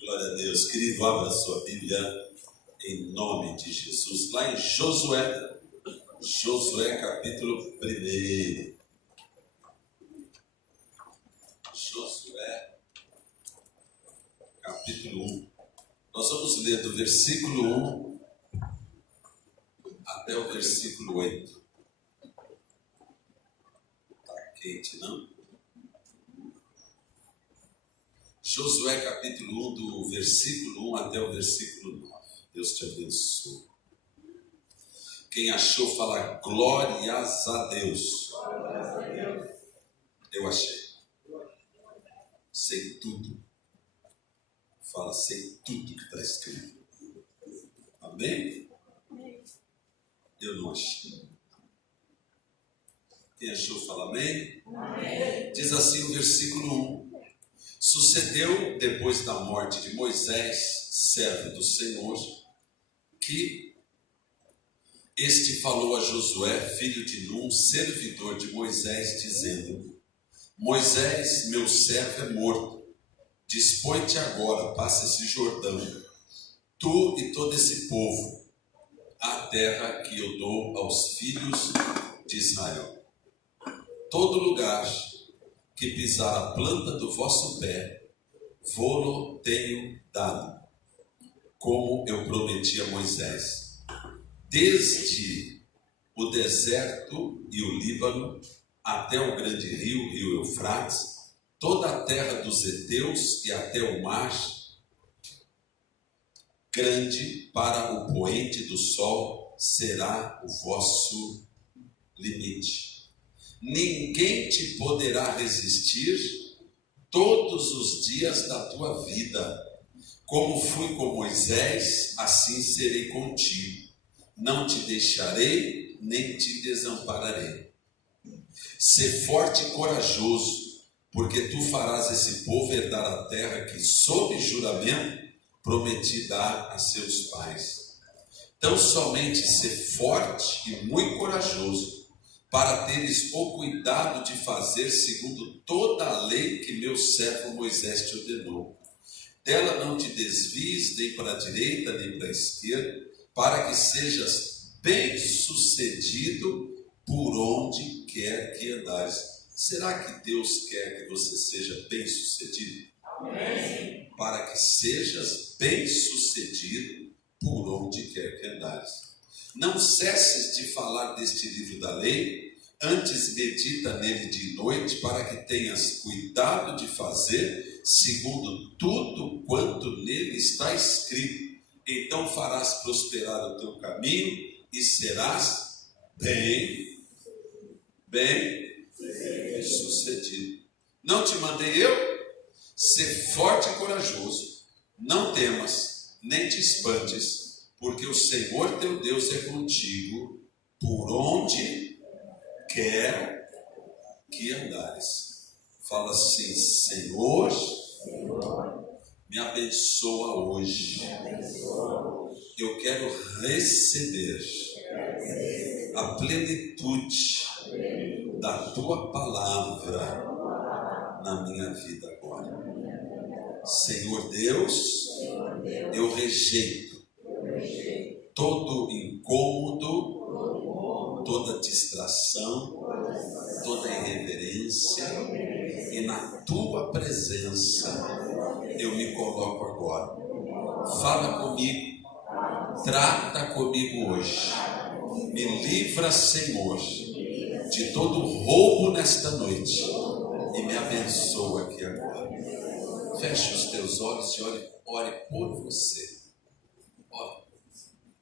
Glória a Deus. Querido, abra a sua Bíblia em nome de Jesus. Lá em Josué capítulo 1. Josué capítulo 1. Nós vamos ler do versículo 1 até o versículo 8. Está quente, não? Josué capítulo 1, do versículo 1 até o versículo 9. Deus te abençoe. Quem achou, fala glórias a Deus. Eu achei. Sei tudo. Fala, sei tudo que está escrito. Amém? Eu não achei. Quem achou, fala amém? Amém. Diz assim o versículo 1. Sucedeu, depois da morte de Moisés, servo do Senhor, que este falou a Josué, filho de Num, servidor de Moisés, dizendo: Moisés, meu servo, é morto. Dispõe-te agora, passa esse Jordão, tu e todo esse povo, a terra que eu dou aos filhos de Israel. Todo lugar que pisar a planta do vosso pé, vô-lo tenho dado, como eu prometi a Moisés. Desde o deserto e o Líbano, até o grande rio Eufrates, toda a terra dos heteus e até o mar grande, para o poente do sol, será o vosso limite. Ninguém te poderá resistir todos os dias da tua vida. Como fui com Moisés, assim serei contigo. Não te deixarei, nem te desampararei. Sê forte e corajoso, porque tu farás esse povo herdar a terra que, sob juramento, prometi dar a seus pais. Então somente ser forte e muito corajoso, para teres o cuidado de fazer segundo toda a lei que meu servo Moisés te ordenou. Dela não te desvies nem para a direita nem para a esquerda, para que sejas bem-sucedido por onde quer que andares. Será que Deus quer que você seja bem-sucedido? Amém. Para que sejas bem-sucedido por onde quer que andares. Não cesses de falar deste livro da lei, antes medita nele de noite, para que tenhas cuidado de fazer segundo tudo quanto nele está escrito. Então farás prosperar o teu caminho e serás bem sucedido. Não te mandei eu? Ser forte e corajoso, não temas, nem te espantes, porque o Senhor teu Deus é contigo, por onde quer que andares. Fala assim: Senhor, me abençoa hoje. Eu quero receber a plenitude da tua palavra na minha vida agora. Senhor Deus, eu rejeito todo incômodo, toda distração, toda irreverência, e na tua presença eu me coloco agora. Fala comigo, trata comigo hoje, me livra, Senhor, de todo roubo nesta noite e me abençoa aqui agora. Feche os teus olhos e ore por você. Ore.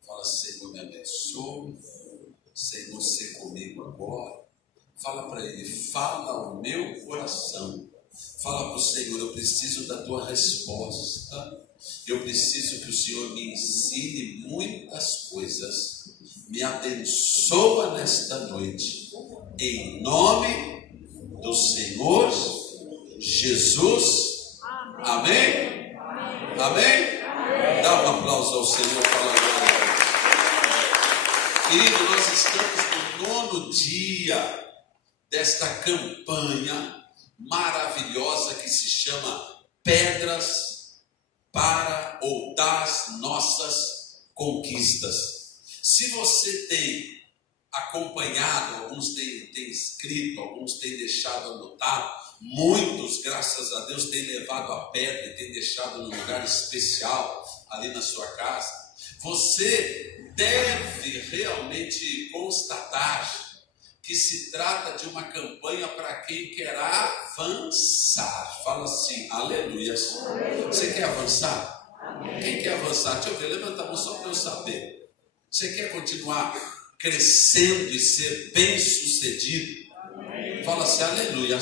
Fala: Senhor, me abençoa. Senhor, seja comigo agora. Fala para Ele: fala ao meu coração. Fala para o Senhor: eu preciso da tua resposta. Eu preciso que o Senhor me ensine muitas coisas. Me abençoa nesta noite, em nome do Senhor Jesus. Amém? Amém? Dá um aplauso ao Senhor. Fala agora. Querido, nós estamos no 9º dia desta campanha maravilhosa que se chama Pedras para ou das Nossas Conquistas. Se você tem acompanhado, alguns têm escrito, alguns têm deixado anotado, muitos, graças a Deus, têm levado a pedra e têm deixado num lugar especial ali na sua casa. Você deve realmente constatar que se trata de uma campanha para quem quer avançar. Fala assim: aleluia. Você quer avançar? Amém. Quem quer avançar? Deixa eu ver, levanta a mão só para eu saber. Você quer continuar crescendo e ser bem sucedido? Amém. Fala assim: aleluia.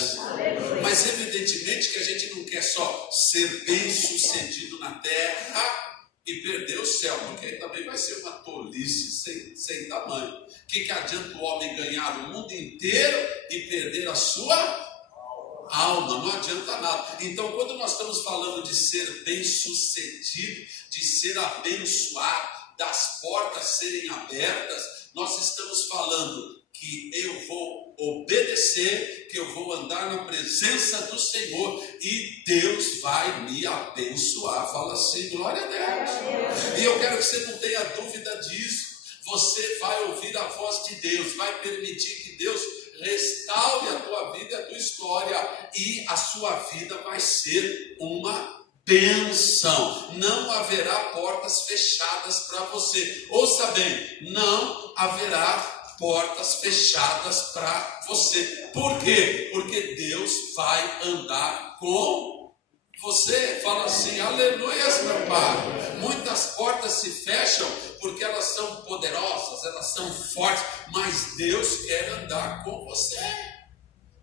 Mas evidentemente que a gente não quer só ser bem sucedido na terra e perder o céu, porque aí também vai ser uma tolice sem tamanho. O que adianta o homem ganhar o mundo inteiro e perder a sua alma? Não adianta nada. Então, quando nós estamos falando de ser bem sucedido, de ser abençoado, das portas serem abertas, nós estamos falando que eu vou obedecer, que eu vou andar na presença do Senhor e Deus vai me abençoar. Fala assim: glória a Deus. E eu quero que você não tenha dúvida disso. Você vai ouvir a voz de Deus, vai permitir que Deus restaure a tua vida e a tua história, e a sua vida vai ser uma bênção. Não haverá portas fechadas para você. Ouça bem, não haverá portas fechadas para você. Por quê? Porque Deus vai andar com você. Fala assim: aleluia, meu Pai. Muitas portas se fecham porque elas são poderosas, elas são fortes, mas Deus quer andar com você,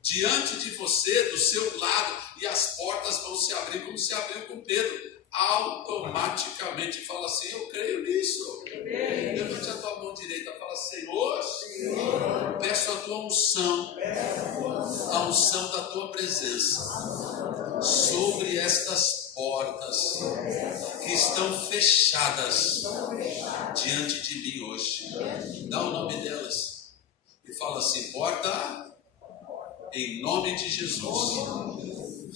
diante de você, do seu lado. e as portas vão se abrir como se abriu com Pedro. Automaticamente fala assim: eu creio nisso. Levante a tua mão direita e fala: Senhor, peço a tua unção, a unção da tua presença sobre estas portas que estão fechadas diante de mim hoje. Dá o nome delas e fala assim: porta, em nome de Jesus,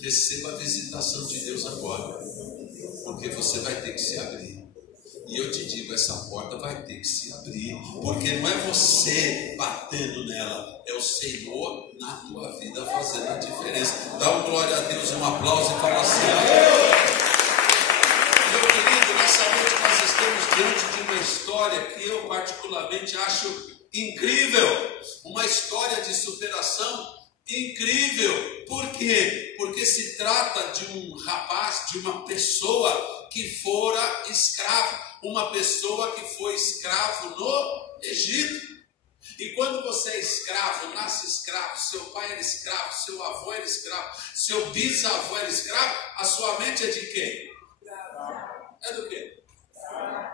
receba a visitação de Deus agora, porque você vai ter que se abrir. E eu te digo, essa porta vai ter que se abrir, porque não é você batendo nela, é o Senhor na tua vida fazendo a diferença. Dá um glória a Deus, um aplauso e fala assim: meu querido, nessa noite nós estamos diante de uma história que eu particularmente acho incrível, uma história de superação incrível. Por quê? Porque se trata de um rapaz, de uma pessoa que fora escravo, uma pessoa que foi escravo no Egito. E quando você é escravo, nasce escravo, seu pai era escravo, seu avô era escravo, seu bisavô era escravo, a sua mente é de quem? É do quê?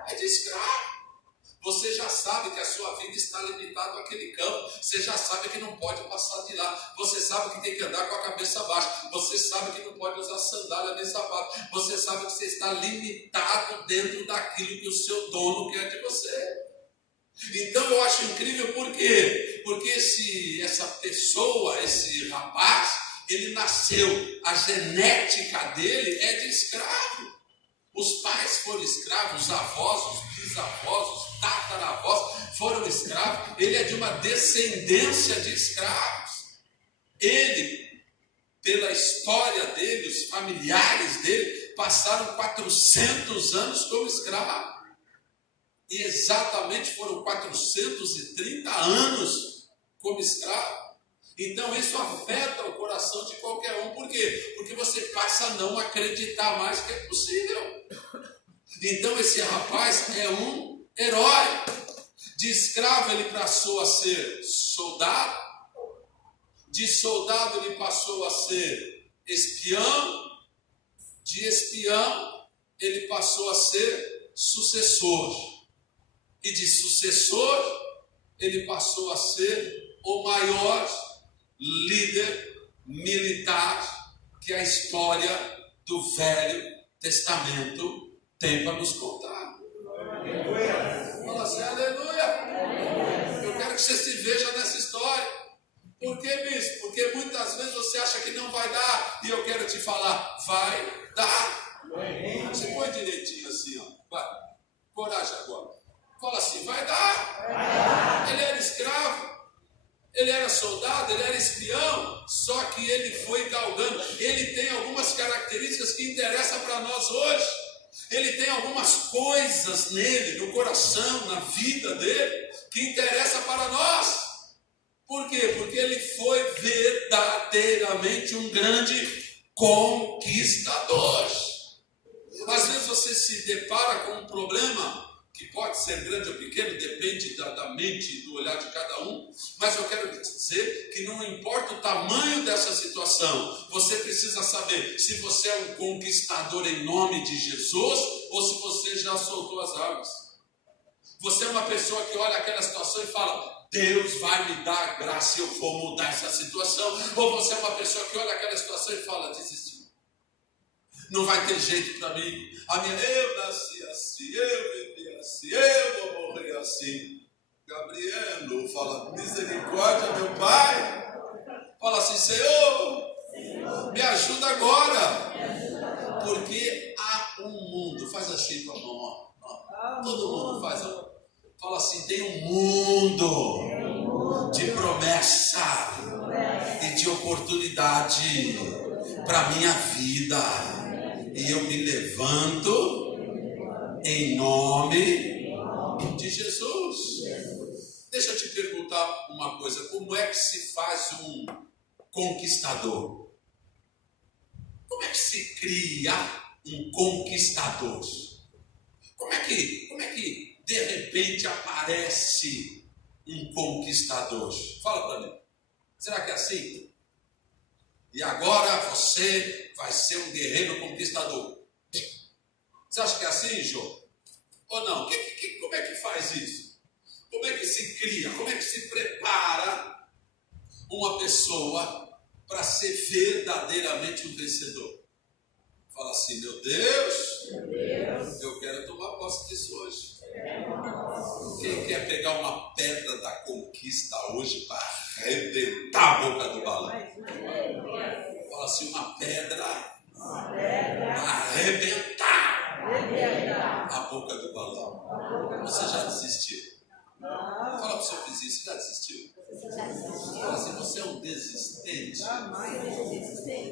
É de escravo. Você já sabe que a sua vida está limitada àquele campo. Você já sabe que não pode passar de lá. Você sabe que tem que andar com a cabeça baixa. Você sabe que não pode usar sandália nem sapato. Você sabe que você está limitado dentro daquilo que o seu dono quer de você. Então eu acho incrível, por quê? Porque essa pessoa, esse rapaz, ele nasceu, a genética dele é de escravo. Os pais foram escravos, os avós, os bisavós, os tataravós foram escravos. Ele é de uma descendência de escravos. Ele, pela história dele, os familiares dele, passaram 400 anos como escravo. E exatamente foram 430 anos como escravo. Então isso afeta o coração de qualquer um. Por quê? Porque você passa a não acreditar mais que é possível. Então esse rapaz é um herói. De escravo ele passou a ser soldado. De soldado ele passou a ser espião. De espião ele passou a ser sucessor. E de sucessor ele passou a ser o maior líder militar que a história do Velho Testamento tem para nos contar. Aleluia. Fala assim: aleluia. Eu quero que você se veja nessa história. Por que, bispo? Porque muitas vezes você acha que não vai dar, e eu quero te falar: vai dar. Você põe direitinho assim, ó. Vai. Coragem agora. Fala assim: vai dar. Ele era escravo. Ele era soldado, ele era espião, só que ele foi galgando. Ele tem algumas características que interessam para nós hoje. Ele tem algumas coisas nele, no coração, na vida dele, que interessa para nós. Por quê? Porque ele foi verdadeiramente um grande conquistador. Às vezes você se depara com um problema que pode ser grande ou pequeno, depende da mente e do olhar de cada um, mas eu quero dizer que não importa o tamanho dessa situação, você precisa saber se você é um conquistador em nome de Jesus, ou se você já soltou as armas. Você é uma pessoa que olha aquela situação e fala: Deus vai me dar graça e eu vou mudar essa situação. Ou você é uma pessoa que olha aquela situação e fala: desistiu. Não vai ter jeito para mim. Eu nasci assim, eu vivi assim, eu vou morrer assim. Gabriel fala: misericórdia, meu pai. Fala assim: Senhor, me ajuda agora. Porque há um mundo. Faz assim com a mão, ó. Todo mundo faz. Fala assim: tem um mundo de promessa e de oportunidade para minha vida. E eu me levanto em nome de Jesus. Deixa eu te perguntar uma coisa: como é que se faz um conquistador? Como é que se cria um conquistador? Como é que de repente aparece um conquistador? Fala para mim. Será que é assim? E agora você vai ser um guerreiro conquistador. Você acha que é assim, João? Ou não? Como é que faz isso? Como é que se cria? Como é que se prepara uma pessoa para ser verdadeiramente um vencedor? Fala assim, meu Deus, eu quero tomar posse disso hoje. Quem quer pegar uma pedra da conquista hoje para arrebentar a boca do balão? Fala assim, uma pedra para arrebentar a boca do balão. Você já desistiu? Fala para o seu vizinho, você já desistiu? Fala assim, você é um desistente.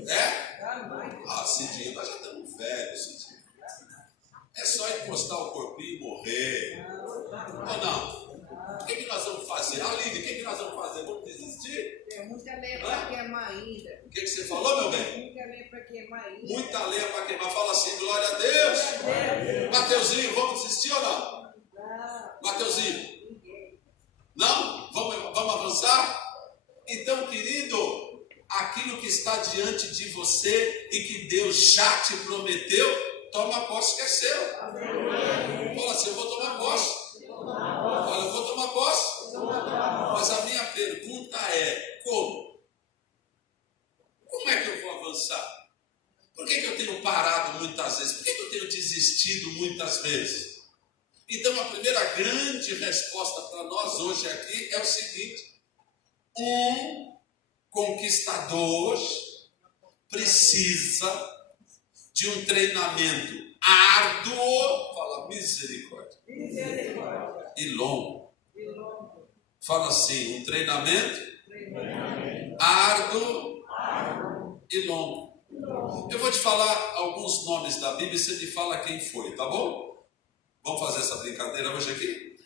É? Ah, Cidinho, nós já estamos velhos, Cidinho. É só encostar o corpinho e morrer. Ou não? O que nós vamos fazer? Aline, o que nós vamos fazer? Vamos desistir? Tem muita lenha para queimar ainda. O que você falou, meu bem? Muita lenha para queimar ainda. Muita lenha para queimar. Fala assim, glória a Deus. Mateuzinho, vamos desistir ou não? Mateuzinho? Não? Vamos avançar? Então, querido, aquilo que está diante de você e que Deus já te prometeu, toma posse que é seu. Fala assim, eu vou tomar posse. Olha, eu vou tomar posse. Mas a minha pergunta é, como? Como é que eu vou avançar? Por que eu tenho parado muitas vezes? Por que eu tenho desistido muitas vezes? Então, a primeira grande resposta para nós hoje aqui é o seguinte: um conquistador precisa de um treinamento árduo, fala misericórdia, e longo. Fala assim, um treinamento árduo e longo. Eu vou te falar alguns nomes da Bíblia e você me fala quem foi, tá bom? Vamos fazer essa brincadeira hoje aqui?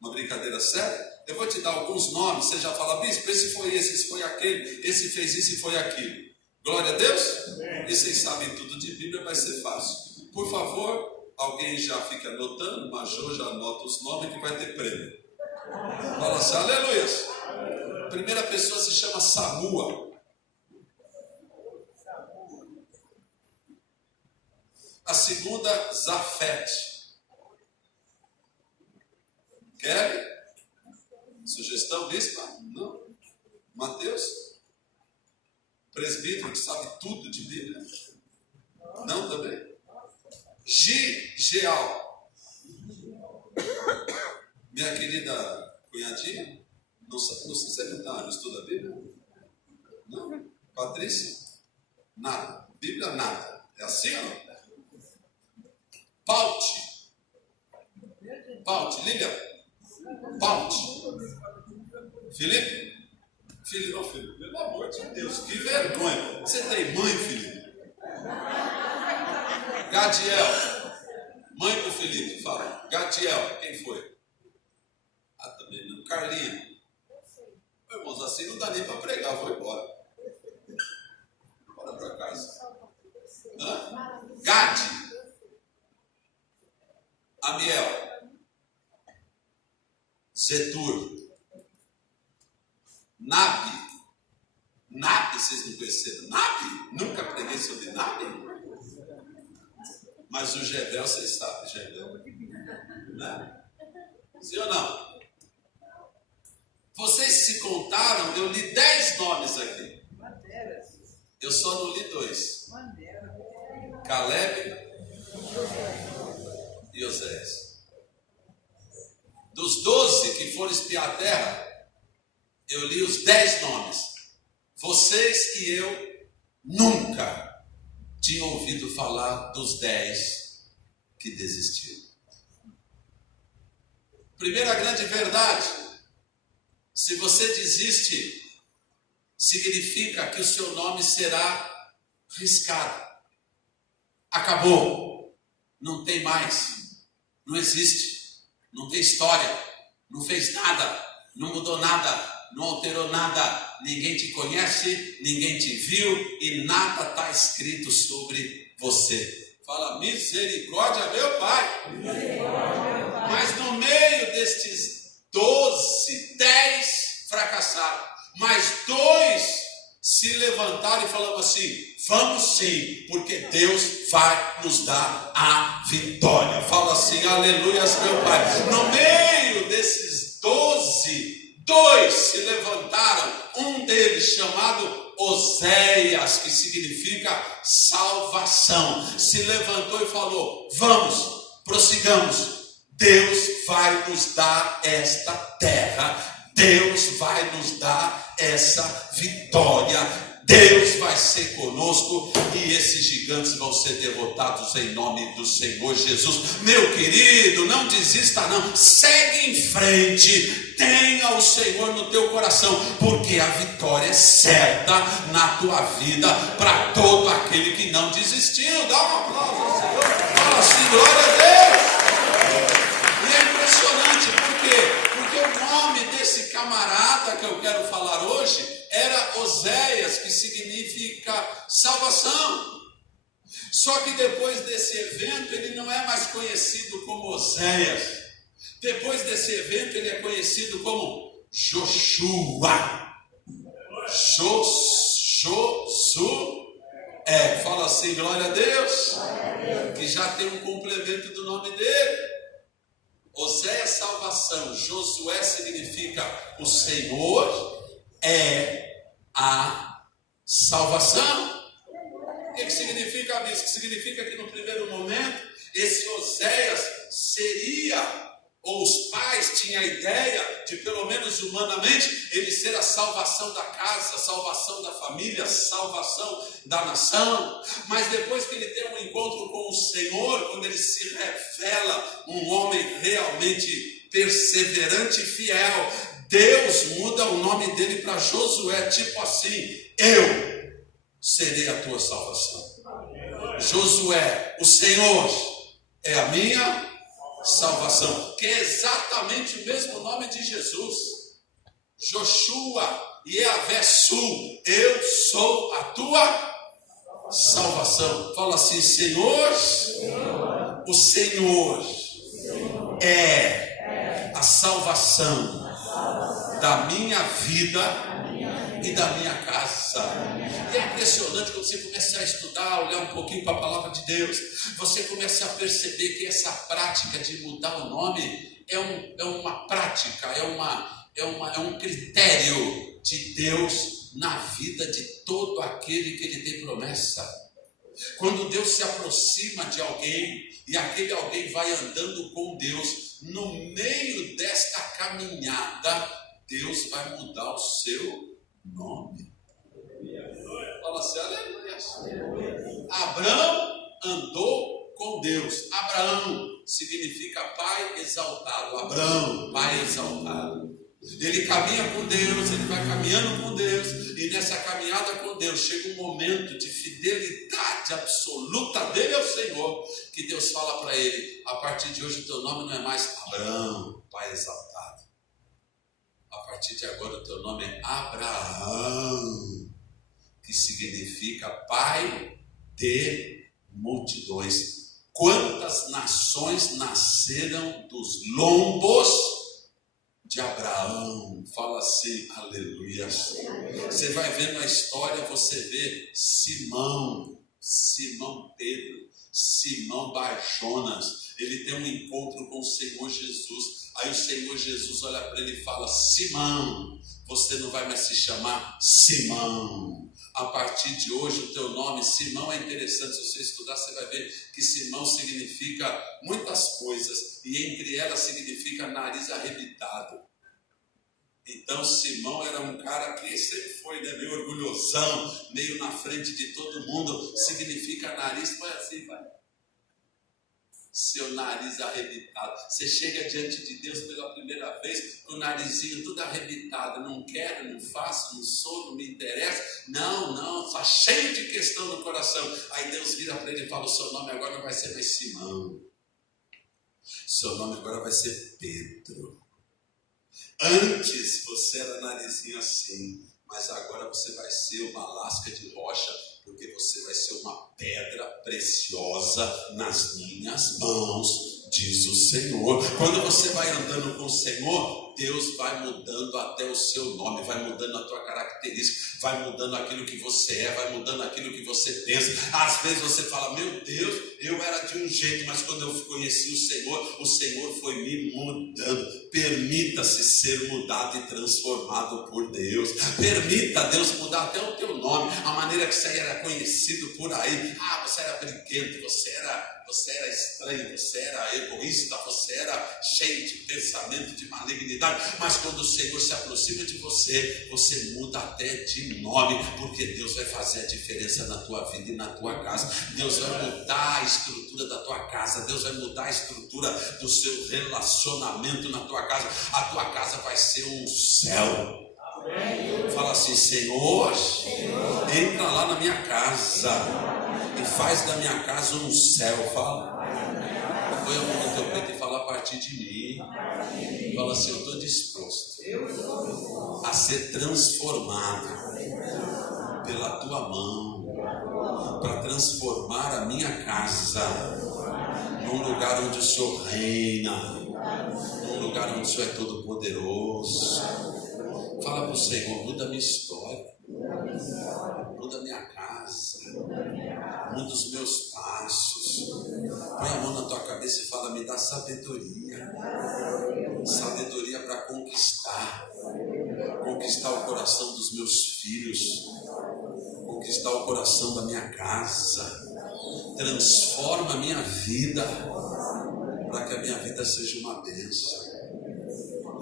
Uma brincadeira séria? Eu vou te dar alguns nomes, você já fala, bispo, esse foi aquele, esse fez isso e foi aquilo. Glória a Deus? E vocês sabem tudo de Bíblia, vai ser fácil. Por favor, alguém já fica anotando, Major já anota os nomes que vai ter prêmio. Fala assim, aleluia. A primeira pessoa se chama Samua. A segunda, Zafete. Quer? Sugestão, bispa? Não? Mateus? Presbítero que sabe tudo de Bíblia? Não também? Geal. Minha querida cunhadinha? Não se seminário, estuda a Bíblia? Não? Patrícia? Nada. Bíblia, nada. É assim ou não? Paute, Lilian. Paute. Felipe, pelo amor de Deus, que vergonha. Você tem mãe, Felipe? Gadiel, mãe do Felipe, fala. Gadiel, quem foi? Ah, também não. Carlinha. Irmãos, assim não dá nem para pregar, vou embora. Bora para casa. Gade. Amiel. Zetur. Nabi, vocês não conheceram? Nabi? Nunca preguei sobre Nabi? Mas o Gedel, vocês sabem, Gedel. Né? Sim ou não? Vocês se contaram, eu li 10 nomes aqui. Eu só não li 2. Caleb e Oséias. Dos 12 que foram espiar a terra, eu li os 10 nomes. Vocês e eu nunca tinham ouvido falar dos 10 que desistiram. Primeira grande verdade: se você desiste, significa que o seu nome será riscado. Acabou. Não tem mais. Não existe. Não tem história, não fez nada, não mudou nada, não alterou nada, ninguém te conhece, ninguém te viu e nada está escrito sobre você. Fala, misericórdia, meu Pai. Mas no meio destes 12, 10 fracassaram, mas 2 se levantaram levantaram e falaram assim: vamos sim, porque Deus vai nos dar a vitória. Fala assim, aleluias, meu Pai. No meio desses 12, 2 se levantaram, um deles chamado Oséias, que significa salvação, se levantou e falou: vamos, prossigamos, Deus vai nos dar esta terra, Deus vai nos dar essa vitória, Deus vai ser conosco e esses gigantes vão ser derrotados em nome do Senhor Jesus. Meu querido, não desista não, segue em frente, tenha o Senhor no teu coração, porque a vitória é certa na tua vida para todo aquele que não desistiu. Dá um aplauso ao Senhor, fala assim, glória a Deus. E é impressionante, por quê? Porque o nome desse camarada que eu quero falar hoje era Oséias, que significa salvação. Só que depois desse evento ele não é mais conhecido como Oséias. Depois desse evento ele é conhecido como Joshua. Fala assim, glória a Deus. Que já tem um complemento do nome dele. Oséias, salvação. Josué significa o Senhor é a salvação. O que significa isso? Significa que no primeiro momento esse Oséias seria, ou os pais tinham a ideia de, pelo menos humanamente, ele ser a salvação da casa, a salvação da família, a salvação da nação. Mas depois que ele tem um encontro com o Senhor, quando ele se revela um homem realmente perseverante e fiel, Deus muda o nome dele para Josué, tipo assim: eu serei a tua salvação. Josué, o Senhor é a minha salvação, que é exatamente o mesmo nome de Jesus. Joshua, Yahvé Su, eu sou a tua salvação. Fala assim, Senhor, o Senhor é a salvação da minha vida e da minha casa. E é impressionante quando você começa a estudar, olhar um pouquinho para a palavra de Deus, você começa a perceber que essa prática de mudar o nome é uma prática, é um critério de Deus na vida de todo aquele que Ele tem promessa. Quando Deus se aproxima de alguém e aquele alguém vai andando com Deus, no meio desta caminhada, Deus vai mudar o seu nome. Fala assim, aleluia. Abraão andou com Deus. Abraão significa pai exaltado. Abraão, pai exaltado. Ele caminha com Deus, ele vai caminhando com Deus, e nessa caminhada com Deus chega um momento de fidelidade absoluta dele ao Senhor, que Deus fala para ele: a partir de hoje o teu nome não é mais Abraão, pai exaltado. A partir de agora o teu nome é Abraão, que significa pai de multidões. Quantas nações nasceram dos lombos de Abraão? Fala assim, aleluia. Você vai vendo a história, você vê Simão Pedro, Simão Barjonas, ele tem um encontro com o Senhor Jesus. Aí o Senhor Jesus olha para ele e fala: Simão, você não vai mais se chamar Simão. A partir de hoje o teu nome, Simão, é interessante, se você estudar você vai ver que Simão significa muitas coisas, e entre elas significa nariz arrebitado. Então Simão era um cara que sempre foi, meio orgulhosão, meio na frente de todo mundo. Significa nariz, vai assim, vai. Seu nariz arrebitado. Você chega diante de Deus pela primeira vez com o narizinho tudo arrebitado. Não quero, não faço, não sou, não me interessa. Não, está cheio de questão no coração. Aí Deus vira para ele e fala: o seu nome agora não vai ser mais Simão. Seu nome agora vai ser Pedro. Antes você era narizinho assim, mas agora você vai ser uma lasca de rocha, porque você vai ser uma pedra preciosa nas minhas mãos, diz o Senhor. Quando você vai andando com o Senhor, Deus vai mudando até o seu nome, vai mudando a tua característica, vai mudando aquilo que você é, vai mudando aquilo que você pensa. Às vezes você fala, meu Deus, eu era de um jeito, mas quando eu conheci o Senhor foi me mudando. Permita-se ser mudado e transformado por Deus. Permita Deus mudar até o teu nome, a maneira que você era conhecido por aí. Ah, você era briguento, você era estranho, você era egoísta, você era cheio de pensamento de malignidade, mas quando o Senhor se aproxima de você, você muda até de nome, porque Deus vai fazer a diferença na tua vida e na tua casa. Deus vai mudar a estrutura da tua casa, Deus vai mudar a estrutura do seu relacionamento na tua casa. A tua casa vai ser um céu. Fala assim, Senhor, entra lá na minha casa e faz da minha casa um céu. Fala, põe a mão no teu peito e fala, a partir de mim. Fala assim, eu estou disposto a ser transformado pela tua mão, para transformar a minha casa num lugar onde o Senhor reina, num lugar onde o Senhor é todo poderoso. Fala para o Senhor, muda a minha história, muda a minha casa, muda os meus passos. Põe a mão na tua cabeça e fala, me dá sabedoria para conquistar o coração dos meus filhos, conquistar o coração da minha casa. Transforma a minha vida, para que a minha vida seja uma bênção.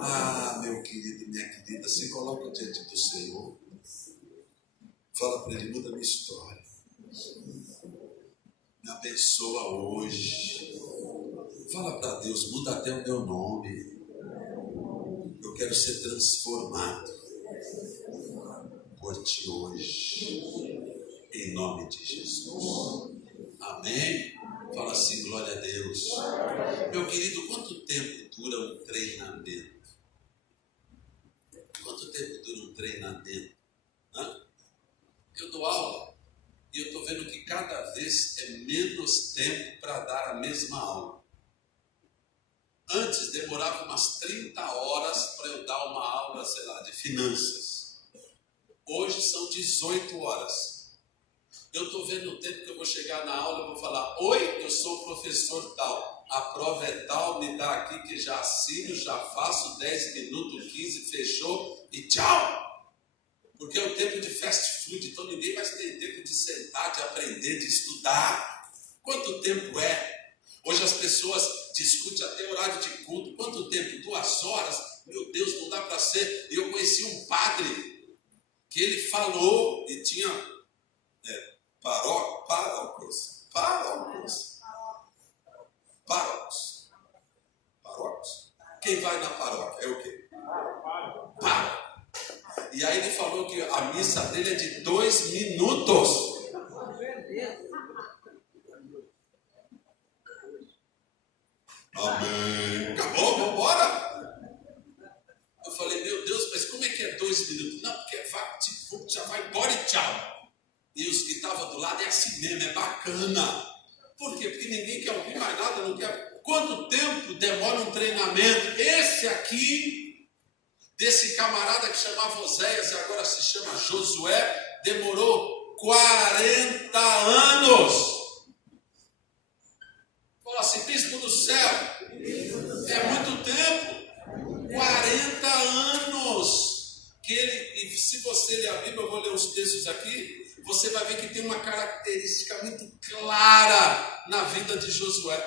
Ah, meu querido, minha querida, se coloca diante do Senhor. Fala para Ele, muda a minha história. Me abençoa hoje. Fala para Deus, muda até o meu nome. Eu quero ser transformado por Ti hoje. Em nome de Jesus. Amém? Fala assim, glória a Deus. Meu querido, quanto tempo dura um treinamento? Quanto tempo dura um treinamento? Eu dou aula e eu estou vendo que cada vez é menos tempo para dar a mesma aula. Antes demorava umas 30 horas para eu dar uma aula, sei lá, de finanças. Hoje são 18 horas. Eu estou vendo o tempo que eu vou chegar na aula, eu vou falar, oi, eu sou o professor tal, a prova é tal, me dá aqui que já assino, já faço 10 minutos, 15, fechou e tchau. Porque é o tempo de fast food, então ninguém mais tem tempo de sentar, de aprender, de estudar. Quanto tempo é? Hoje as pessoas discutem até horário de culto. Quanto tempo? 2 horas? Meu Deus, não dá para ser. Eu conheci um padre que ele falou e tinha paróquios. Quem vai na paróquia é o quê? Pároco. E aí ele falou que a missa dele é de 2 minutos. Amém. Acabou, vamos embora. Eu falei, meu Deus, mas como é que é 2 minutos? Não, porque já vai embora e tchau. E os que estavam do lado é assim mesmo, é bacana. Por quê? Porque ninguém quer ouvir mais nada, não quer. Quanto tempo demora um treinamento? Esse aqui, desse camarada que chamava Oséias e agora se chama Josué, demorou 40 anos. Fala assim, bispo do céu, é muito tempo. 40 anos. E se você ler a Bíblia, eu vou ler os textos aqui, você vai ver que tem uma característica muito clara na vida de Josué.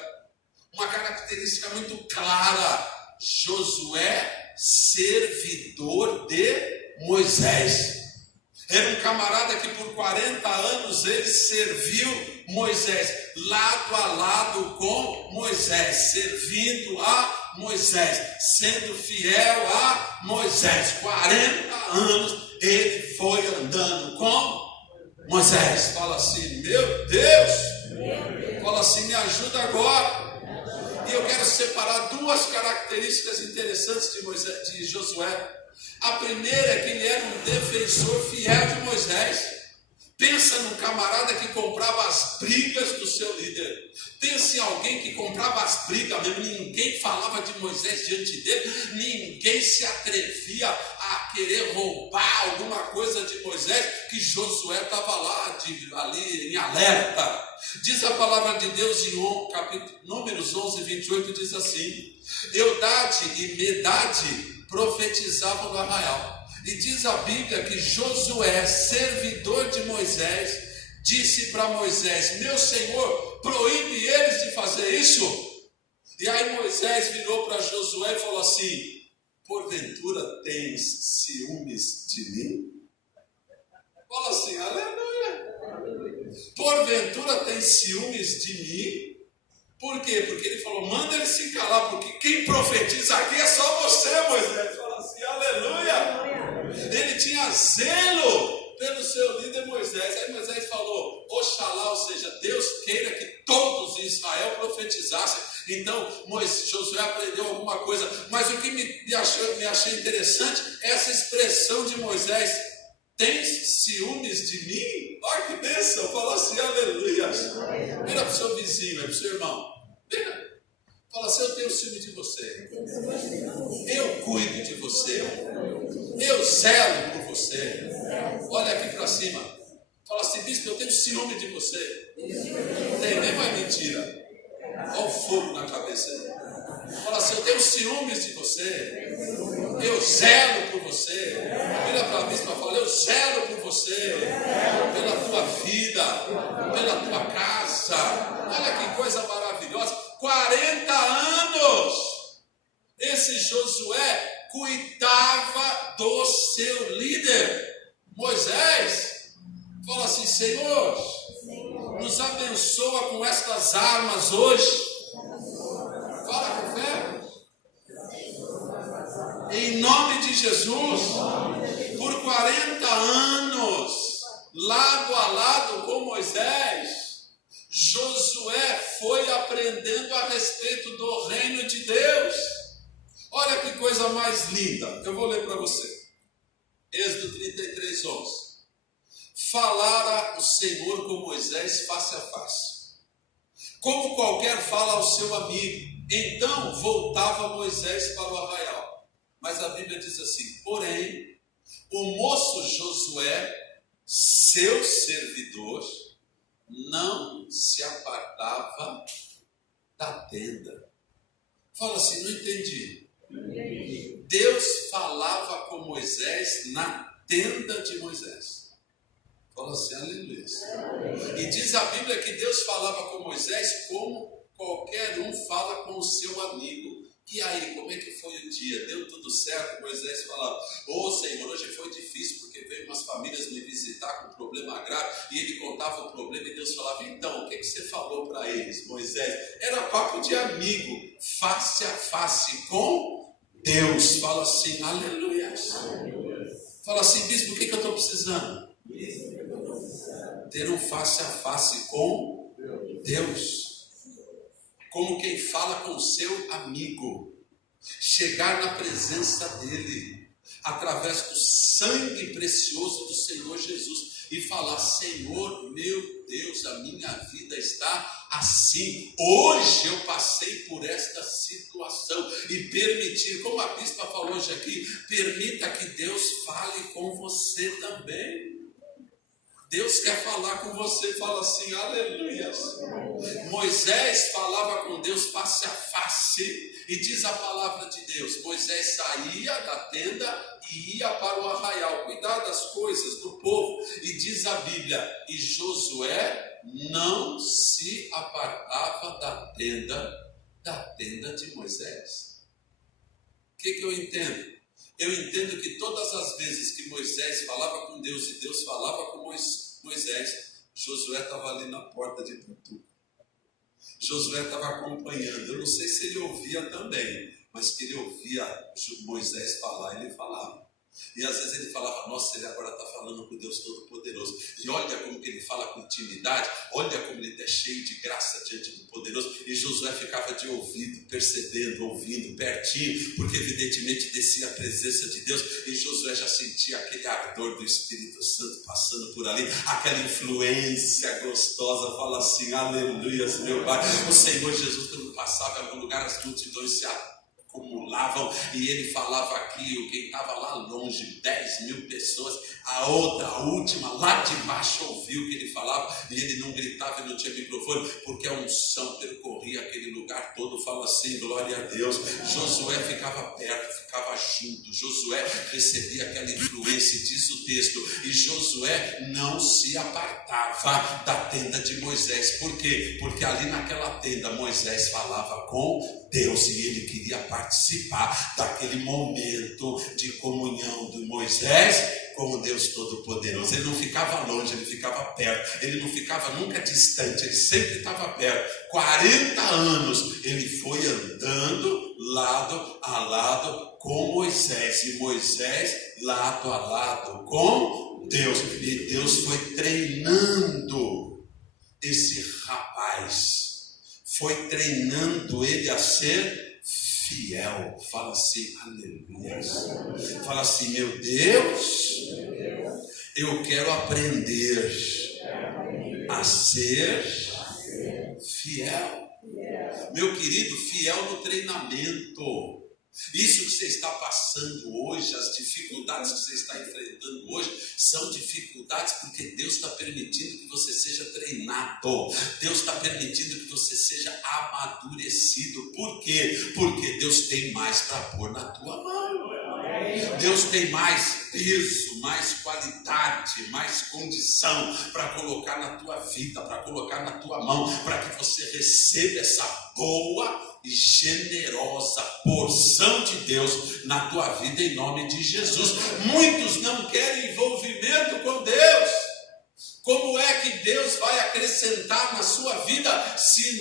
Uma característica muito clara. Josué, servidor de Moisés. Era um camarada que por 40 anos ele serviu Moisés, lado a lado com Moisés, servindo a Moisés, sendo fiel a Moisés. 40 anos ele foi andando com Moisés. Fala assim, meu Deus. Fala assim, me ajuda agora. E eu quero separar 2 características interessantes de Josué. A primeira é que ele era um defensor fiel de Moisés. Pensa num camarada que comprava as brigas do seu líder. Pensa em alguém que comprava as brigas mesmo, ninguém falava de Moisés diante dele, ninguém se atrevia a querer roubar alguma coisa de Moisés, que Josué estava lá, ali em alerta. Diz a palavra de Deus em Números 11, 28, diz assim: Eudade e Medade profetizavam no arraial. E diz a Bíblia que Josué, servidor de Moisés, disse para Moisés: meu Senhor, proíbe eles de fazer isso. E aí Moisés virou para Josué e falou assim: porventura tens ciúmes de mim? Fala assim, aleluia. Porventura tens ciúmes de mim? Por quê? Porque ele falou: manda ele se calar, porque quem profetiza aqui é só você, Moisés. Fala assim, aleluia. Ele tinha zelo pelo seu líder Moisés. Aí Moisés falou: oxalá, ou seja, Deus queira que todos em Israel profetizassem. Então Josué aprendeu alguma coisa. Mas o que me achei interessante é essa expressão de Moisés: tens ciúmes de mim? Olha que bênção. Fala assim, aleluia. Vira para o seu vizinho, para o seu irmão. Vira. Fala assim: eu tenho ciúme de você. Eu cuido de você. Eu zelo por você. Olha aqui para cima. Fala assim: bispo, eu tenho ciúme de você. Tem, nem mais mentira. Olha o fogo na cabeça aí. Fala assim: eu tenho ciúmes de você. Eu zelo por você. Vira para a bispa e fala: eu zelo por você. Pela tua vida. Pela tua casa. Olha que coisa maravilhosa. 40 anos. Esse Josué cuidava do seu líder Moisés. Fala assim: Senhor, nos abençoa com estas armas hoje. Fala com fé. Em nome de Jesus. Por 40 anos, lado a lado com Moisés, Josué foi aprendendo a respeito do reino de Deus. Olha que coisa mais linda. Eu vou ler para você. Êxodo 33, 11. Falara o Senhor com Moisés face a face, como qualquer fala ao seu amigo. Então voltava Moisés para o arraial. Mas a Bíblia diz assim: porém, o moço Josué, seu servidor, não se apartava da tenda. Fala assim: não entendi. Deus falava com Moisés na tenda de Moisés. Fala assim, aleluia. E diz a Bíblia que Deus falava com Moisés como qualquer um fala com o seu amigo. E aí, como é que foi o dia? Deu tudo certo? Moisés falava: ô Senhor, hoje foi difícil porque veio umas famílias me visitar com um problema grave. E ele contava o problema e Deus falava: então, o que você falou para eles, Moisés? Era papo de amigo, face a face com Deus. Fala assim, aleluia. Fala assim: bispo, o que eu estou precisando? Ter um face a face com Deus. Como quem fala com o seu amigo. Chegar na presença dele, através do sangue precioso do Senhor Jesus, e falar: Senhor, meu Deus, a minha vida está assim. Hoje eu passei por esta situação. E permitir, como a bispa falou hoje aqui, permita que Deus fale com você também. Deus quer falar com você. Fala assim, aleluia. Moisés falava com Deus face a face. E diz a palavra de Deus: Moisés saía da tenda e ia para o arraial, cuidar das coisas do povo. E diz a Bíblia: e Josué não se apartava da tenda de Moisés. O que eu entendo? Eu entendo que todas as vezes que Moisés falava com Deus e Deus falava com Moisés, Josué estava ali na porta de Pitu. Josué estava acompanhando. Eu não sei se ele ouvia também, mas que ele ouvia Moisés falar, ele falava. E às vezes ele falava, nossa, ele agora está falando com Deus Todo-Poderoso. E olha como que ele fala com intimidade, olha como ele é cheio de graça diante do Poderoso. E Josué ficava de ouvido, percebendo, ouvindo, pertinho, porque evidentemente descia a presença de Deus. E Josué já sentia aquele ardor do Espírito Santo passando por ali, aquela influência gostosa. Fala assim, aleluia, meu Pai. O Senhor Jesus, quando passava em algum lugar, as multidões se acumulavam, e ele falava aqui, quem estava lá longe, 10.000 pessoas, a última, lá de baixo ouviu o que ele falava, e ele não gritava e não tinha microfone, porque a unção percorria aquele lugar todo. Fala assim, glória a Deus. Josué ficava perto, ficava junto, Josué recebia aquela influência, diz o texto, e Josué não se apartava da tenda de Moisés. Por quê? Porque ali naquela tenda Moisés falava com Deus, e ele queria participar daquele momento de comunhão de Moisés com o Deus Todo-Poderoso. Ele não ficava longe, ele ficava perto, ele não ficava nunca distante, ele sempre estava perto. 40 anos ele foi andando lado a lado com Moisés, e Moisés lado a lado com Deus, e Deus foi treinando esse rapaz, foi treinando ele a ser fiel. Fala assim, aleluia. Fala assim, meu Deus, eu quero aprender a ser fiel. Meu querido, fiel no treinamento. Isso que você está passando hoje, as dificuldades que você está enfrentando hoje, são dificuldades porque Deus está permitindo que você seja treinado. Deus está permitindo que você seja amadurecido. Por quê? Porque Deus tem mais para pôr na tua mão. Deus tem mais peso, mais qualidade, mais condição para colocar na tua vida, para colocar na tua mão, para que você receba essa boa e generosa porção de Deus na tua vida, em nome de Jesus. Muitos não querem envolvimento com Deus. Como é que Deus vai acrescentar na sua vida se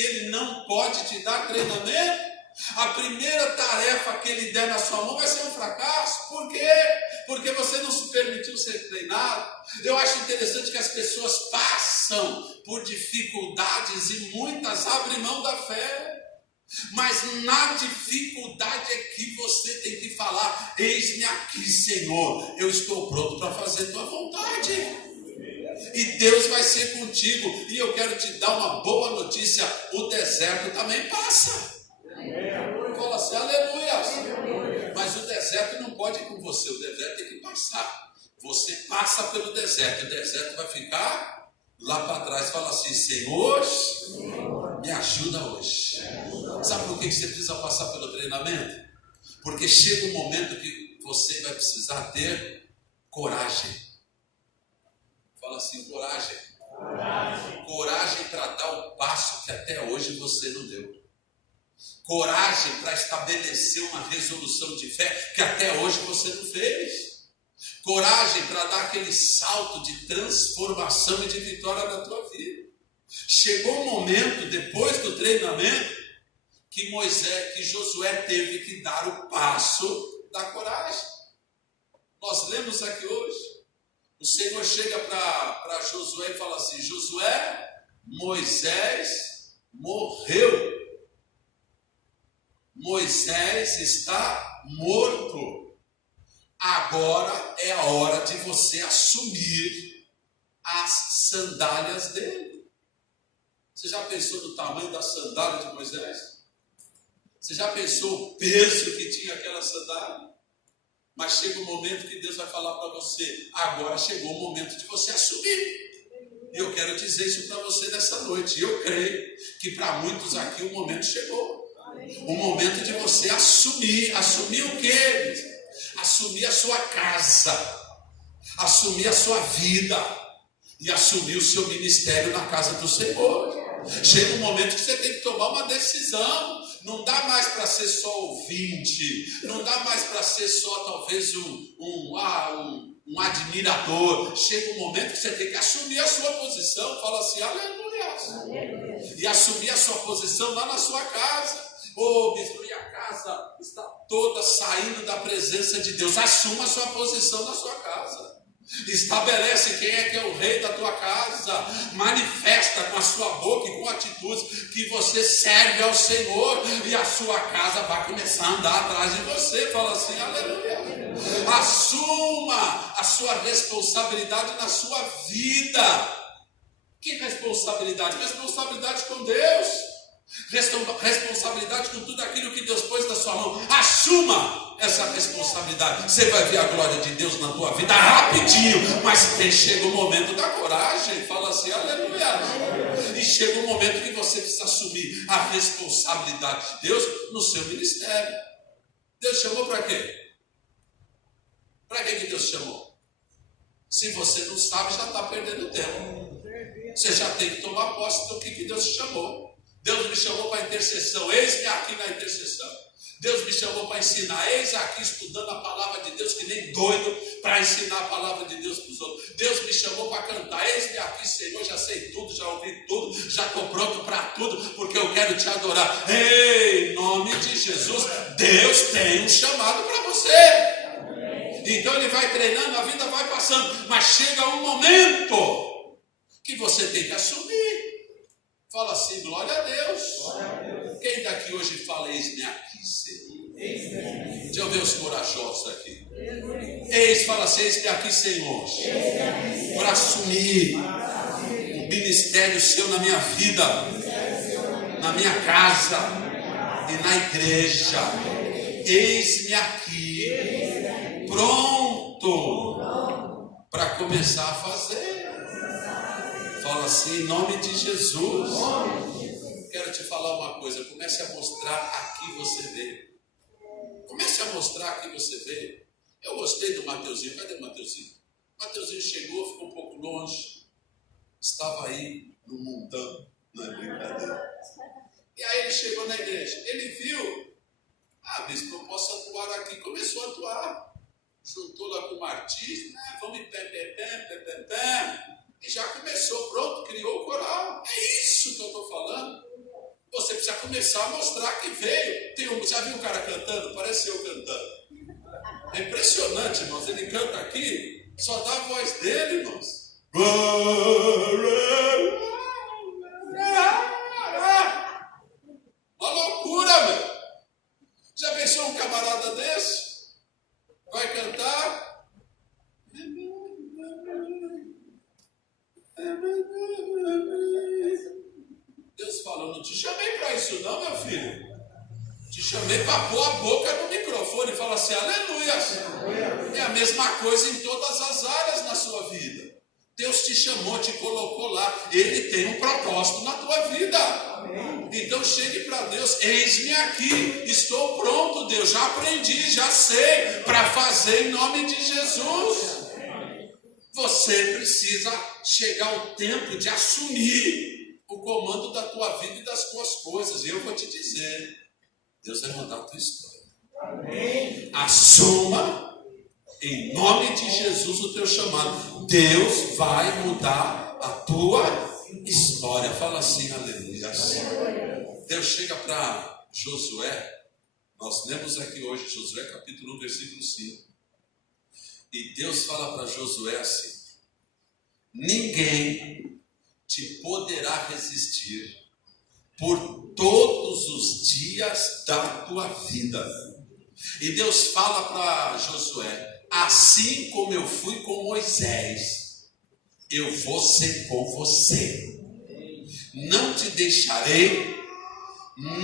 Ele não pode te dar treinamento? A primeira tarefa que Ele der na sua mão vai ser um fracasso. Por quê? Porque você não se permitiu ser treinado. Eu acho interessante que as pessoas passam por dificuldades e muitas abrem mão da fé. Mas na dificuldade é que você tem que falar: eis-me aqui, Senhor, eu estou pronto para fazer tua vontade. E Deus vai ser contigo. E eu quero te dar uma boa notícia: o deserto também passa. Fala assim, aleluia. Mas o deserto não pode ir com você, o deserto tem que passar. Você passa pelo deserto, o deserto vai ficar lá para trás. Fala assim, Senhor, me ajuda hoje. Sabe por que você precisa passar pelo treinamento? Porque chega um momento que você vai precisar ter coragem. Fala assim, coragem. Coragem para dar o passo que até hoje você não deu. Coragem para estabelecer uma resolução de fé que até hoje você não fez. Coragem para dar aquele salto de transformação e de vitória na tua vida. Chegou um momento, depois do treinamento, que Josué teve que dar o passo da coragem. Nós lemos aqui hoje, o Senhor chega para Josué e fala assim, Josué, Moisés morreu. Moisés está morto. Agora é a hora de você assumir as sandálias dele. Você já pensou no tamanho da sandália de Moisés? Você já pensou o peso que tinha aquela sandália? Mas chega um momento que Deus vai falar para você, agora chegou o momento de você assumir. E eu quero dizer isso para você nessa noite. E eu creio que para muitos aqui o momento chegou. O momento de você assumir. Assumir o quê? Assumir a sua casa, assumir a sua vida e assumir o seu ministério na casa do Senhor. Chega um momento que você tem que tomar uma decisão. Não dá mais para ser só ouvinte, não dá mais para ser só talvez um admirador. Chega um momento que você tem que assumir a sua posição. Fala assim, aleluia. E assumir a sua posição lá na sua casa. Ô, bispo, minha casa está toda saindo da presença de Deus. Assuma a sua posição na sua casa. Estabelece quem é que é o rei da tua casa. Manifesta com a sua boca e com atitudes que você serve ao Senhor, e a sua casa vai começar a andar atrás de você. Fala assim, aleluia. Assuma a sua responsabilidade na sua vida. Que responsabilidade? Responsabilidade com Deus. Responsabilidade com tudo aquilo que Deus pôs na sua mão. Assuma essa responsabilidade. Você vai ver a glória de Deus na tua vida rapidinho. Mas chega o momento da coragem. Fala assim, aleluia. E chega o momento que você precisa assumir a responsabilidade de Deus no seu ministério. Deus chamou para quê? Para que Deus chamou? Se você não sabe, já está perdendo tempo. Você já tem que tomar posse do que Deus te chamou. Deus me chamou para a intercessão, eis-me aqui na intercessão. Deus me chamou para ensinar, eis aqui estudando a palavra de Deus, que nem doido, para ensinar a palavra de Deus para os outros. Deus me chamou para cantar, eis-me aqui, Senhor, já sei tudo, já ouvi tudo, já estou pronto para tudo, porque eu quero te adorar. Em nome de Jesus, Deus tem um chamado para você. Então Ele vai treinando, a vida vai passando, mas chega um momento que você tem que assumir. Fala assim, glória a Deus. Quem daqui hoje fala, eis-me aqui, Senhor? Deixa eu ver os corajosos aqui. Fala assim, eis-me aqui, Senhor. Para assumir um ministério seu na minha vida, na minha casa e na igreja. Eis-me aqui, pronto para começar a fazer. Fala assim, em nome de Jesus. Quero te falar uma coisa. Comece a mostrar aqui você veio. Comece a mostrar aqui você veio. Eu gostei do Mateuzinho. Cadê o Mateuzinho? O Mateuzinho chegou, ficou um pouco longe. Estava aí no mundão. Não é brincadeira. E aí ele chegou na igreja. Ele viu. Ah, bispo, eu posso atuar aqui. Começou a atuar. Juntou lá com o Martins. Vamos em pé. E já começou, pronto, criou o coral. É isso que eu estou falando. Você precisa começar a mostrar que veio. Já viu o cara cantando? Parece eu cantando. É impressionante, irmãos. Ele canta aqui, só dá a voz dele, irmãos. Uma loucura, meu. Já pensou um camarada desse? Vai cantar? Deus fala, eu não te chamei para isso não, meu filho. Te chamei para pôr a boca no microfone e falar assim, aleluia. É a mesma coisa em todas as áreas na sua vida. Deus te chamou, te colocou lá. Ele tem um propósito na tua vida. Então chegue para Deus, eis-me aqui, estou pronto, Deus, já aprendi, já sei, para fazer em nome de Jesus. Você precisa chegar ao tempo de assumir o comando da tua vida e das tuas coisas. E eu vou te dizer, Deus vai mudar a tua história. Amém. Assuma em nome de Jesus o teu chamado. Deus vai mudar a tua história. Fala assim, aleluia. Deus chega para Josué. Nós lemos aqui hoje Josué capítulo 1, versículo 5. E Deus fala para Josué assim: ninguém te poderá resistir por todos os dias da tua vida. E Deus fala para Josué: assim como eu fui com Moisés, eu vou ser com você. Não te deixarei,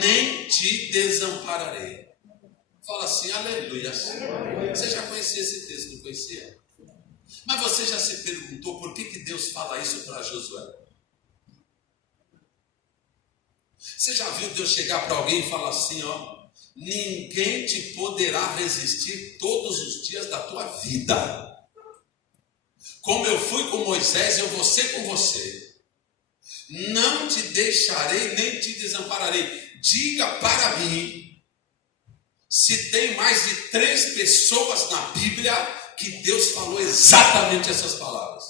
nem te desampararei. Fala assim, aleluia. Você já conhecia esse texto, não conhecia? Mas você já se perguntou por que Deus fala isso para Josué? Você já viu Deus chegar para alguém e falar assim, ó: ninguém te poderá resistir todos os dias da tua vida. Como eu fui com Moisés, eu vou ser com você. Não te deixarei, nem te desampararei. Diga para mim se tem mais de 3 pessoas na Bíblia que Deus falou exatamente essas palavras.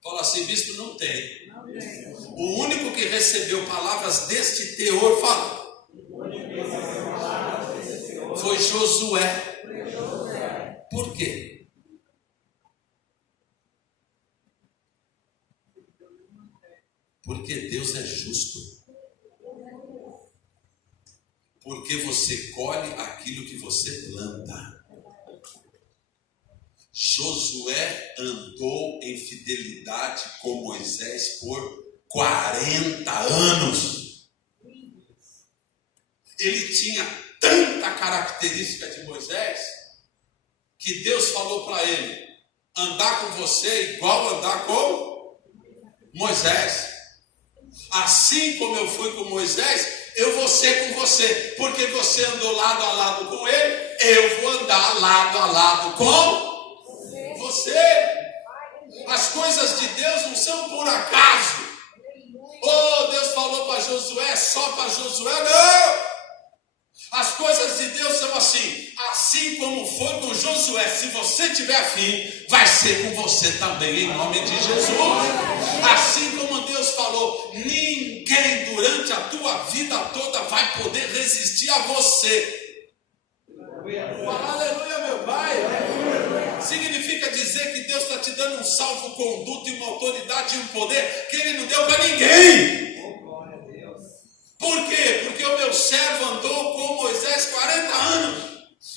Fala assim, bispo, não tem. O único que recebeu palavras deste teor, fala. Foi Josué. Por quê? Porque Deus é justo. Porque você colhe aquilo que você planta. Josué andou em fidelidade com Moisés por 40 anos. Ele tinha tanta característica de Moisés que Deus falou para ele: andar com você é igual andar com Moisés. Assim como eu fui com Moisés, eu vou ser com você, porque você andou lado a lado com ele, eu vou andar lado a lado com você. As coisas de Deus não são por acaso. Oh, Deus falou para Josué, só para Josué, não! As coisas de Deus são assim como foi com Josué. Se você tiver afim, vai ser com você também, em nome de Jesus. Assim como Deus falou, ninguém durante a tua vida toda vai poder resistir a você. Fala aleluia, meu Pai. Significa dizer que Deus está te dando um salvo-conduto e uma autoridade e um poder que Ele não deu para ninguém. Por quê? Porque o meu servo andou com Moisés 40 anos.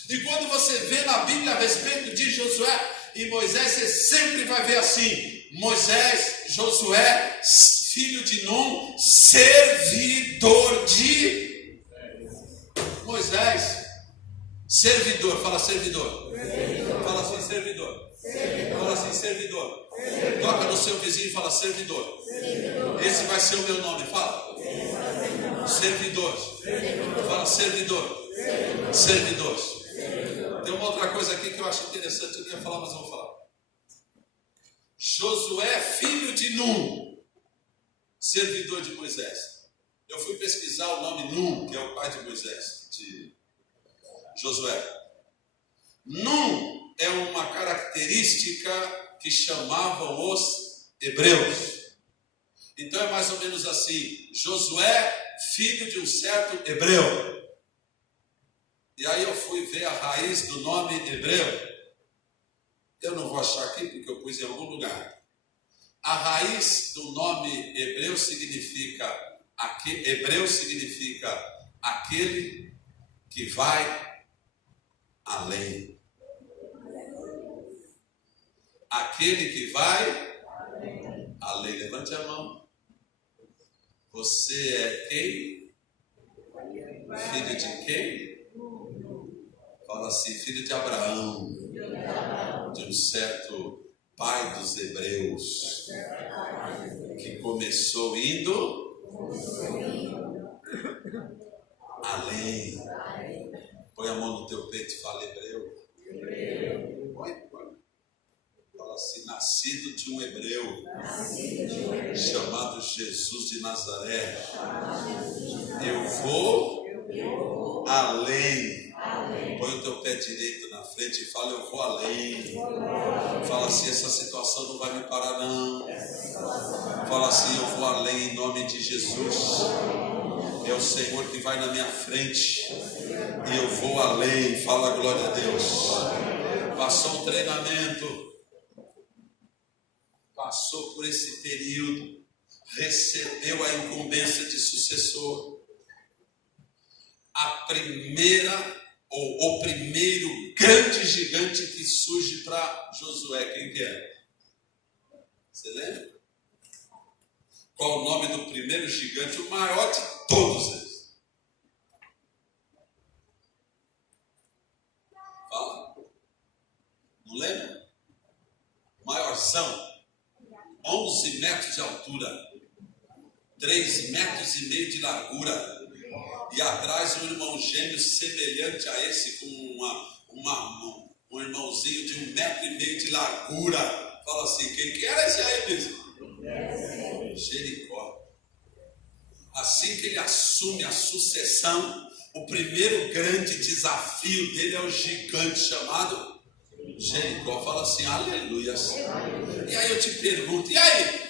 E quando você vê na Bíblia a respeito de Josué e Moisés, você sempre vai ver assim: Moisés, Josué, filho de Num, servidor de Moisés. Servidor, fala servidor. Fala assim, servidor. Fala assim, servidor. Toca no seu vizinho e fala servidor. Esse vai ser o meu nome, fala. Servidor. Fala servidor. Servidor. Tem uma outra coisa aqui que eu acho interessante, eu não ia falar, mas eu vou falar. Josué, filho de Num, servidor de Moisés. Eu fui pesquisar o nome Num, que é o pai de Moisés, de Josué. Num é uma característica que chamavam os hebreus. Então é mais ou menos assim: Josué, filho de um certo hebreu. E aí eu fui ver a raiz do nome hebreu. Eu não vou achar aqui porque eu pus em algum lugar. A raiz do nome hebreu significa aquele que vai além. Aquele que vai além. Levante a mão. Você é quem? Filho de quem? Fala assim, filho de Abraão, de um certo pai dos hebreus, que começou indo além. Põe a mão no teu peito e fala hebreu. Fala assim, nascido de um hebreu, chamado Jesus de Nazaré. Eu vou além. Põe o teu pé direito na frente e fala, eu vou além. Fala assim, essa situação não vai me parar não. Fala assim, eu vou além em nome de Jesus. É o Senhor que vai na minha frente e eu vou além. Fala glória a Deus. Passou um treinamento, passou por esse período, recebeu a incumbência de sucessor. A primeira ou o primeiro grande gigante que surge para Josué, quem que é? Você lembra? Qual o nome do primeiro gigante? O maior de todos eles. Fala. Não lembra? Maiorzão. 11 metros de altura. 3,5 metros de largura. E atrás um irmão gêmeo semelhante a esse, com um irmãozinho de 1,5 metros de largura. Fala assim, quem que era esse aí mesmo? Jericó. Assim que ele assume a sucessão, o primeiro grande desafio dele é o gigante chamado Jericó. Fala assim, aleluia. E aí eu te pergunto, e aí?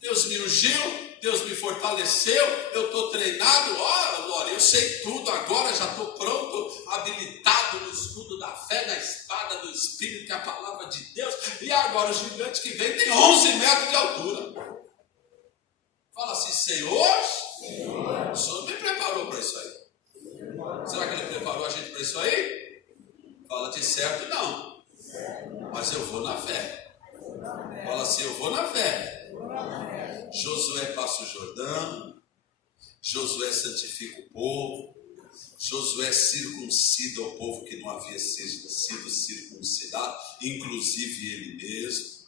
Deus me ungiu? Deus me fortaleceu, eu estou treinado, glória, eu sei tudo agora, já estou pronto, habilitado no escudo da fé, na espada do Espírito, que é a palavra de Deus, e agora o gigante que vem tem 11 metros de altura. Fala assim, Senhor, o Senhor me preparou para isso aí. Será que Ele preparou a gente para isso aí? Fala de certo, não. Mas eu vou na fé. Fala assim, eu vou na fé. Josué passa o Jordão, Josué santifica o povo, Josué circuncida o povo que não havia sido circuncidado, inclusive ele mesmo.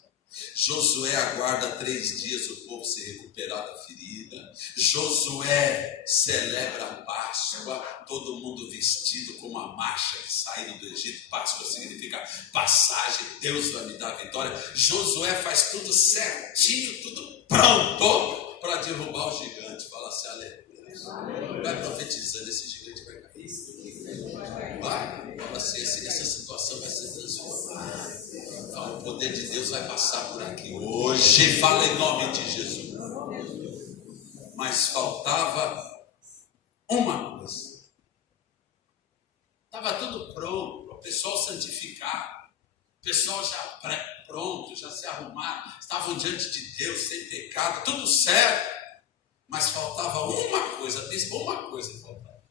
Josué aguarda 3 dias o povo se recuperar da ferida. Josué celebra a Páscoa, todo mundo vestido com uma marcha que saíram do Egito. Páscoa significa passagem, Deus vai me dar a vitória. Josué faz tudo certinho, tudo pronto para derrubar o gigante. Fala assim, aleluia. Vai profetizando, esse gigante vai cair. Vai, fala assim, essa situação vai ser transformada. O poder de Deus vai passar por aqui hoje. Fala em nome de Jesus. Mas faltava uma coisa. Estava tudo pronto para o pessoal santificar. O pessoal já pronto, já se arrumaram. Estavam diante de Deus sem pecado, tudo certo. Mas faltava uma coisa, uma coisa faltava.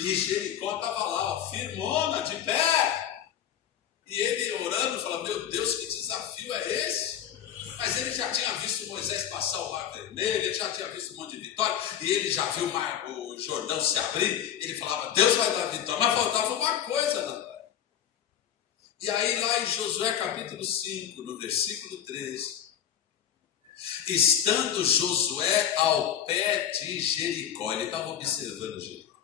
E Jericó estava lá, firmona, de pé. E ele orando, falando, meu Deus, que desafio é esse? Mas ele já tinha visto Moisés passar o Mar Vermelho, ele já tinha visto um monte de vitória, e ele já viu o Jordão se abrir, ele falava, Deus vai dar vitória, mas faltava uma coisa, Natália. E aí lá em Josué capítulo 5, no versículo 13, estando Josué ao pé de Jericó, ele estava observando Jericó,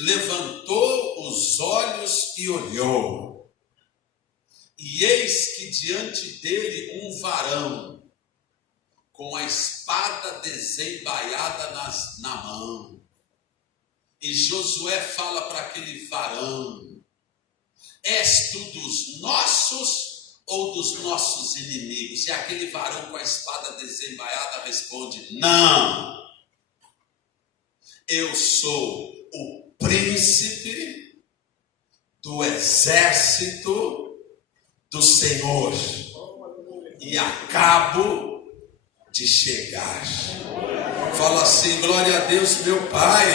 levantou os olhos e olhou. E eis que diante dele um varão, com a espada desembaiada na mão. E Josué fala para aquele varão, és tu dos nossos ou dos nossos inimigos? E aquele varão com a espada desembaiada responde, não, eu sou o príncipe do exército do Senhor e acabo de chegar. Fala assim, glória a Deus, meu Pai.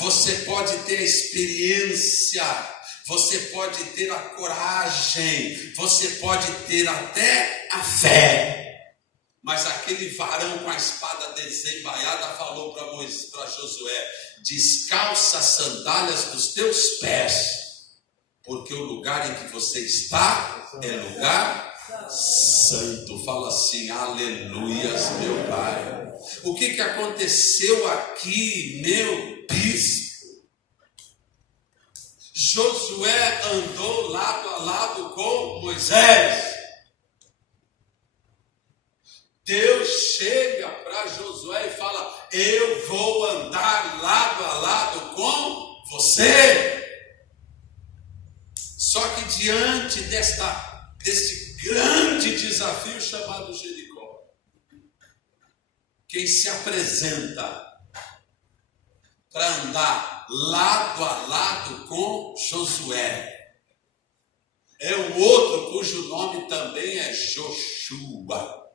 Você pode ter a experiência, você pode ter a coragem, você pode ter até a fé, mas aquele varão com a espada desembaiada falou para Josué, descalça as sandálias dos teus pés, porque o lugar em que você está é lugar santo. Fala assim, aleluias, meu Pai. O que aconteceu aqui, meu bispo? Josué andou lado a lado com Moisés. Deus chega para Josué e fala, eu vou andar lado a lado com você. Só que diante desse grande desafio chamado Jericó, quem se apresenta para andar lado a lado com Josué é um outro cujo nome também é Joshua,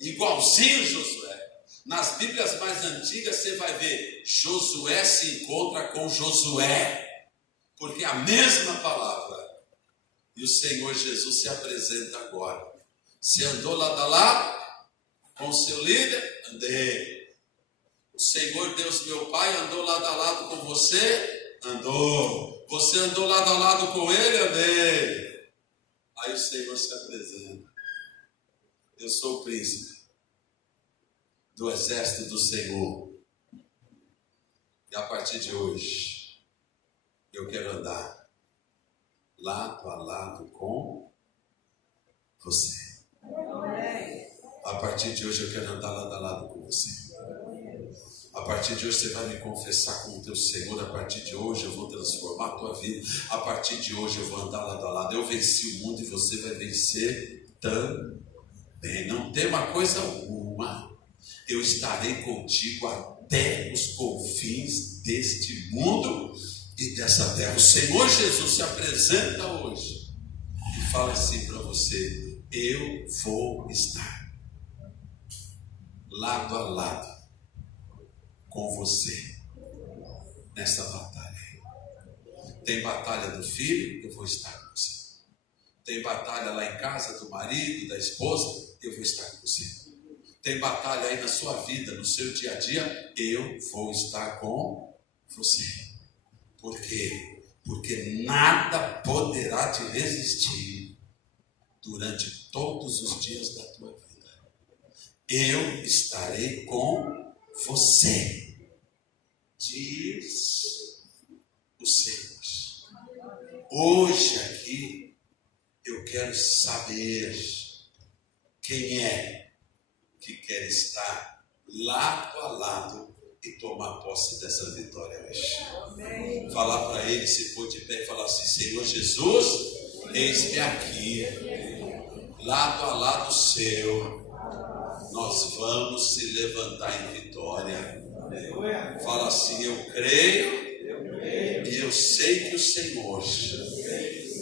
igualzinho Josué. Nas Bíblias mais antigas você vai ver Josué se encontra com Josué, porque é a mesma palavra. E o Senhor Jesus se apresenta agora. Você andou lado a lado com o seu líder? Andei. O Senhor Deus meu Pai andou lado a lado com você? Andou. Você andou lado a lado com ele? Andei. Aí o Senhor se apresenta. Eu sou o príncipe do exército do Senhor. E a partir de hoje, eu quero andar lado a lado com você. A partir de hoje eu quero andar lado a lado com você. A partir de hoje você vai me confessar como teu Senhor. A partir de hoje eu vou transformar a tua vida. A partir de hoje eu vou andar lado a lado. Eu venci o mundo e você vai vencer também. Não tema coisa alguma. Eu estarei contigo até os confins deste mundo e dessa terra. O Senhor Jesus se apresenta hoje e fala assim para você: eu vou estar lado a lado com você nessa batalha. Tem batalha do filho, eu vou estar com você. Tem batalha lá em casa do marido, da esposa, eu vou estar com você. Tem batalha aí na sua vida, no seu dia a dia, eu vou estar com você. Por quê? Porque nada poderá te resistir durante todos os dias da tua vida. Eu estarei com você, diz o Senhor. Hoje aqui eu quero saber quem é que quer estar lado a lado e tomar posse dessa vitória hoje. Falar para ele, se for de pé, e falar assim: Senhor Jesus, eis-me aqui, lado a lado seu, nós vamos se levantar em vitória. Fala assim: eu creio e eu sei que o Senhor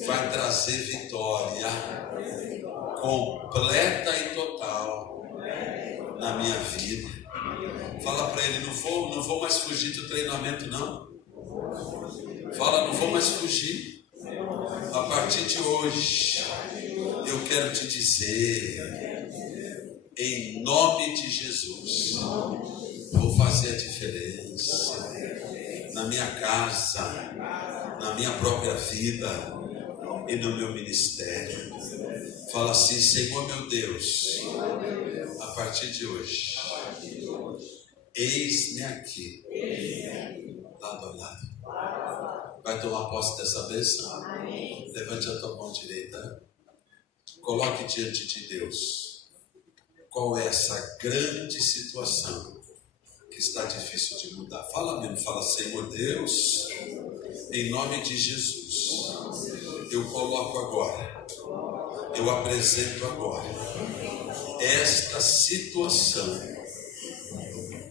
vai trazer vitória completa e total na minha vida. Fala para ele: não vou mais fugir do treinamento, não. Fala: não vou mais fugir. A partir de hoje eu quero te dizer, em nome de Jesus, vou fazer a diferença na minha casa, na minha própria vida e no meu ministério. Fala assim: Senhor meu Deus, a partir de hoje, eis-me aqui, lado a lado. Vai tomar posse dessa bênção? Levante a tua mão direita, coloque diante de Deus qual é essa grande situação que está difícil de mudar. Fala mesmo, fala: Senhor Deus, em nome de Jesus, eu coloco agora, eu apresento agora esta situação,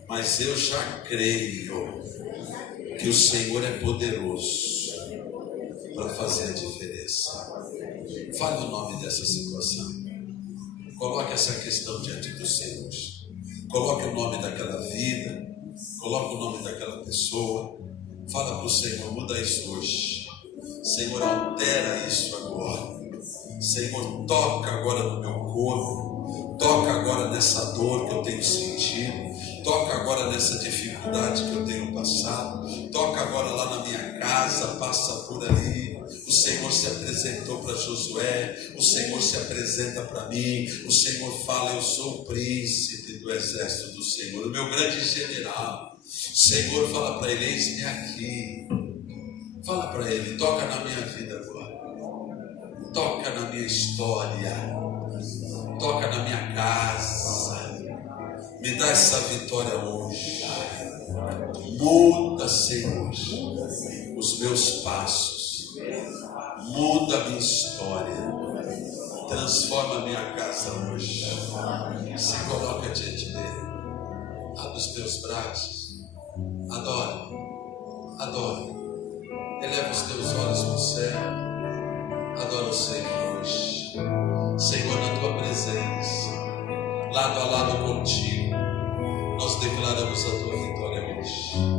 mas eu já creio que o Senhor é poderoso para fazer a diferença. Fale o nome dessa situação, coloque essa questão diante do Senhor, coloque o nome daquela vida, coloque o nome daquela pessoa. Fala para o Senhor: muda isso hoje. Senhor, altera isso agora. Senhor, toca agora no meu corpo, toca agora nessa dor que eu tenho sentido, toca agora nessa dificuldade que eu tenho passado, toca agora lá na minha casa, passa por ali. O Senhor se apresentou para Josué, o Senhor se apresenta para mim, o Senhor fala: eu sou o príncipe do exército do Senhor, o meu grande general. O Senhor fala para ele: eis-me aqui. Fala para ele: toca na minha vida agora, toca na minha história, toca na minha casa, me dá essa vitória hoje. Muda, Senhor, os meus passos, muda a minha história, transforma a minha casa hoje. Se coloca diante dele, abre os teus braços, adora, adora. Eleva os teus olhos para o céu, adora o Senhor hoje. Senhor, na tua presença, lado a lado contigo, nós declaramos a tua vitória hoje.